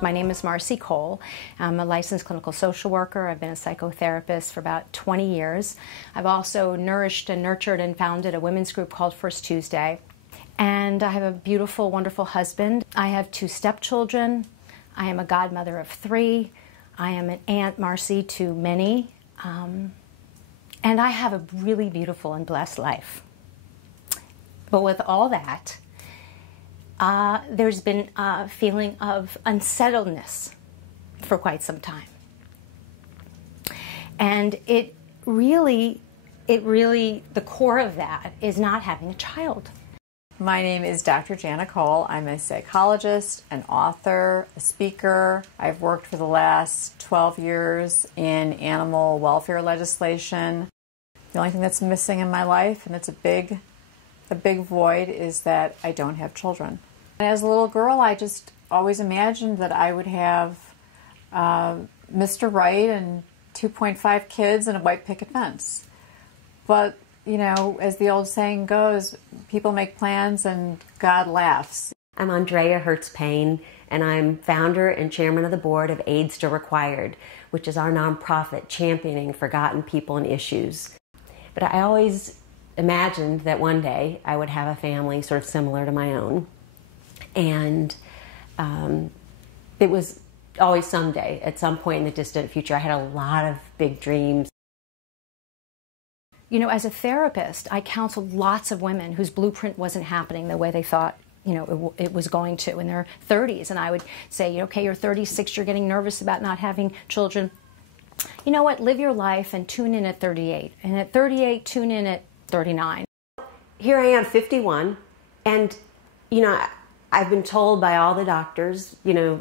My name is Marcy Cole. I'm a licensed clinical social worker. I've been a psychotherapist for about 20 years. I've also nourished and nurtured and founded a women's group called First Tuesday. And I have a beautiful, wonderful husband. I have 2 stepchildren. I am a godmother of 3. I am an Aunt Marcy to many. And I have a really beautiful and blessed life. But with all that, there's been a feeling of unsettledness for quite some time. And it really, the core of that is not having a child. My name is Dr. Jana Cole. I'm a psychologist, an author, a speaker. I've worked for the last 12 years in animal welfare legislation. The only thing that's missing in my life, and it's a big void, is that I don't have children. And as a little girl, I just always imagined that I would have Mr. Right and 2.5 kids and a white picket fence. But, you know, as the old saying goes, people make plans and God laughs. I'm Andrea Hertz-Payne, and I'm founder and chairman of the board of AIDS Still Required, which is our nonprofit championing forgotten people and issues. But I always imagined that one day I would have a family sort of similar to my own. And it was always someday, at some point in the distant future. I had a lot of big dreams. You know, as a therapist, I counseled lots of women whose blueprint wasn't happening the way they thought, you know, it was going to in their 30s. And I would say, okay, you're 36, you're getting nervous about not having children. You know what? Live your life and tune in at 38. And at 38, tune in at 39. Here I am, 51, and, you know, I've been told by all the doctors, you know,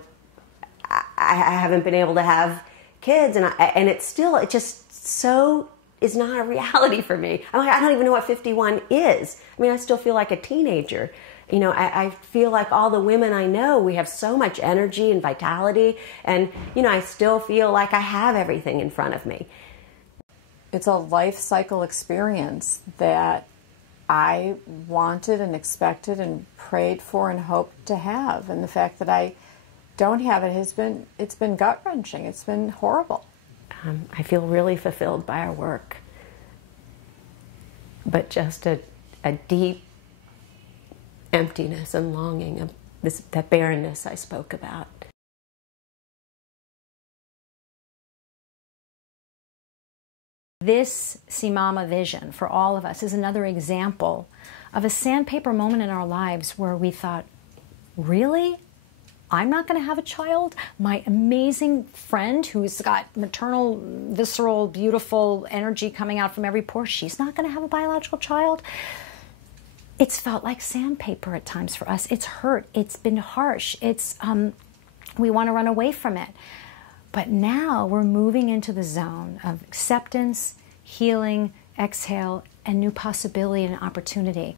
I haven't been able to have kids, and it just so is not a reality for me. I'm like, I don't even know what 51 is. I mean, I still feel like a teenager. You know, I feel like all the women I know, we have so much energy and vitality, and, you know, I still feel like I have everything in front of me. It's a life cycle experience that I wanted and expected and prayed for and hoped to have. And the fact that I don't have it it's been gut-wrenching. It's been horrible. I feel really fulfilled by our work, but just a deep emptiness and longing of that barrenness I spoke about. This CMomA vision for all of us is another example of a sandpaper moment in our lives where we thought, really? I'm not going to have a child? My amazing friend who's got maternal, visceral, beautiful energy coming out from every pore, she's not going to have a biological child? It's felt like sandpaper at times for us. It's hurt. It's been harsh. We want to run away from it. But now we're moving into the zone of acceptance, healing, exhale, and new possibility and opportunity.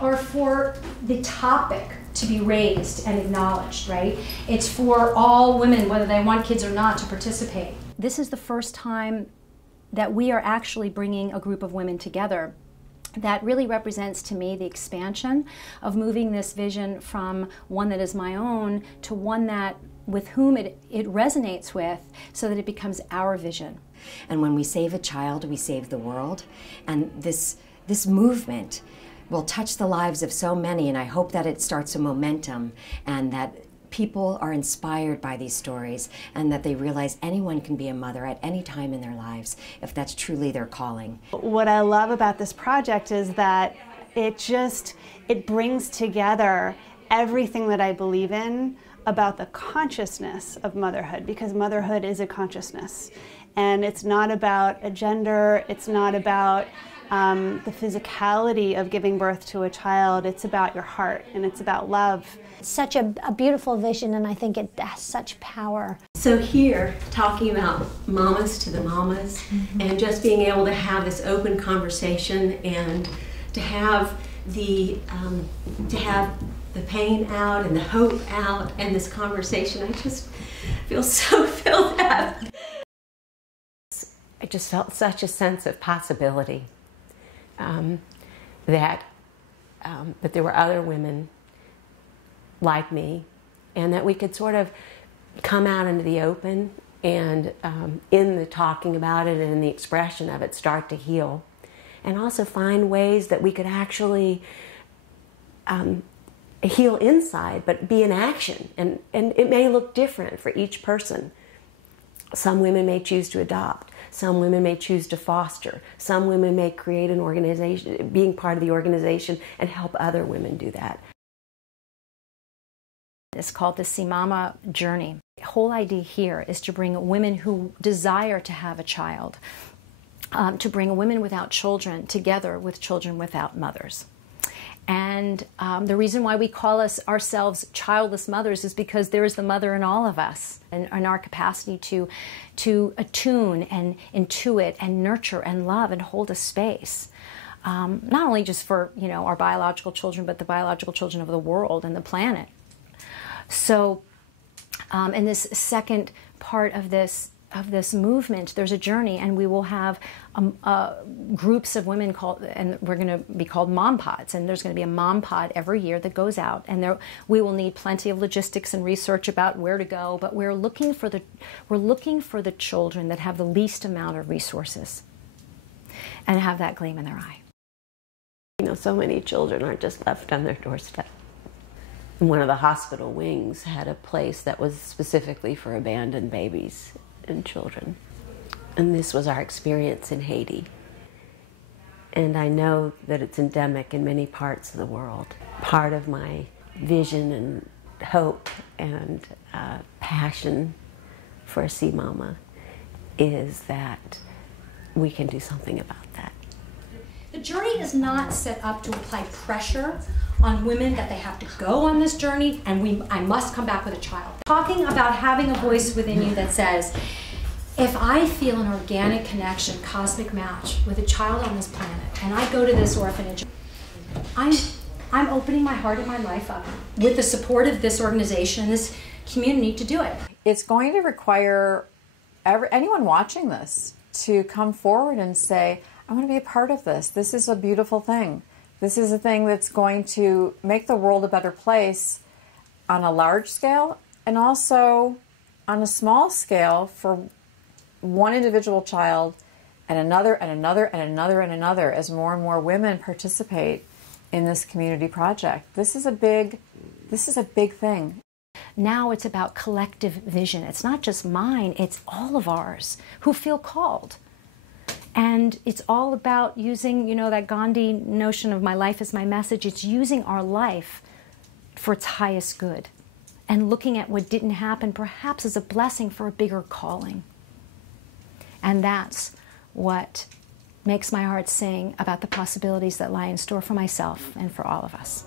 Or for the topic to be raised and acknowledged, right? It's for all women, whether they want kids or not, to participate. This is the first time that we are actually bringing a group of women together. That really represents to me the expansion of moving this vision from one that is my own to one that with whom it resonates with, so that it becomes our vision. And when we save a child, we save the world. And this movement will touch the lives of so many, and I hope that it starts a momentum and that people are inspired by these stories and that they realize anyone can be a mother at any time in their lives if that's truly their calling. What I love about this project is that it brings together everything that I believe in about the consciousness of motherhood, because motherhood is a consciousness. And it's not about a gender, it's not about the physicality of giving birth to a child, it's about your heart and it's about love. It's such a beautiful vision, and I think it has such power. So here, talking about mamas to the mamas, and just being able to have this open conversation and to have the pain out and the hope out and this conversation, I just feel so filled up. I just felt such a sense of possibility that there were other women like me and that we could sort of come out into the open and in the talking about it and in the expression of it start to heal, and also find ways that we could actually heal inside but be in action, and it may look different for each person. Some women may choose to adopt, some women may choose to foster, some women may create an organization, being part of the organization, and help other women do that. It's called the CMomA journey. The whole idea here is to bring women who desire to have a child, to bring women without children together with children without mothers. And the reason why we call ourselves childless mothers is because there is the mother in all of us, and our capacity to attune and intuit and nurture and love and hold a space. Not only just for our biological children, but the biological children of the world and the planet. So in this second part of this movement, there's a journey, and we will have groups of women called, and we're going to be called mom pods, and there's going to be a mom pod every year that goes out, and we will need plenty of logistics and research about where to go, but we're looking for the children that have the least amount of resources and have that gleam in their eye. So many children aren't just left on their doorstep. One of the hospital wings had a place that was specifically for abandoned babies and children. And this was our experience in Haiti. And I know that it's endemic in many parts of the world. Part of my vision and hope and passion for CMomA is that we can do something about that. The journey is not set up to apply pressure on women that they have to go on this journey and I must come back with a child. Talking about having a voice within you that says, if I feel an organic connection, cosmic match with a child on this planet, and I go to this orphanage, I'm opening my heart and my life up with the support of this organization and this community to do it. It's going to require anyone watching this to come forward and say, I want to be a part of this. This is a beautiful thing. This is a thing that's going to make the world a better place on a large scale and also on a small scale for one individual child and another and another and another and another as more and more women participate in this community project. This is a big thing. Now it's about collective vision. It's not just mine, it's all of ours who feel called. And it's all about using, that Gandhi notion of my life is my message. It's using our life for its highest good and looking at what didn't happen perhaps as a blessing for a bigger calling. And that's what makes my heart sing about the possibilities that lie in store for myself and for all of us.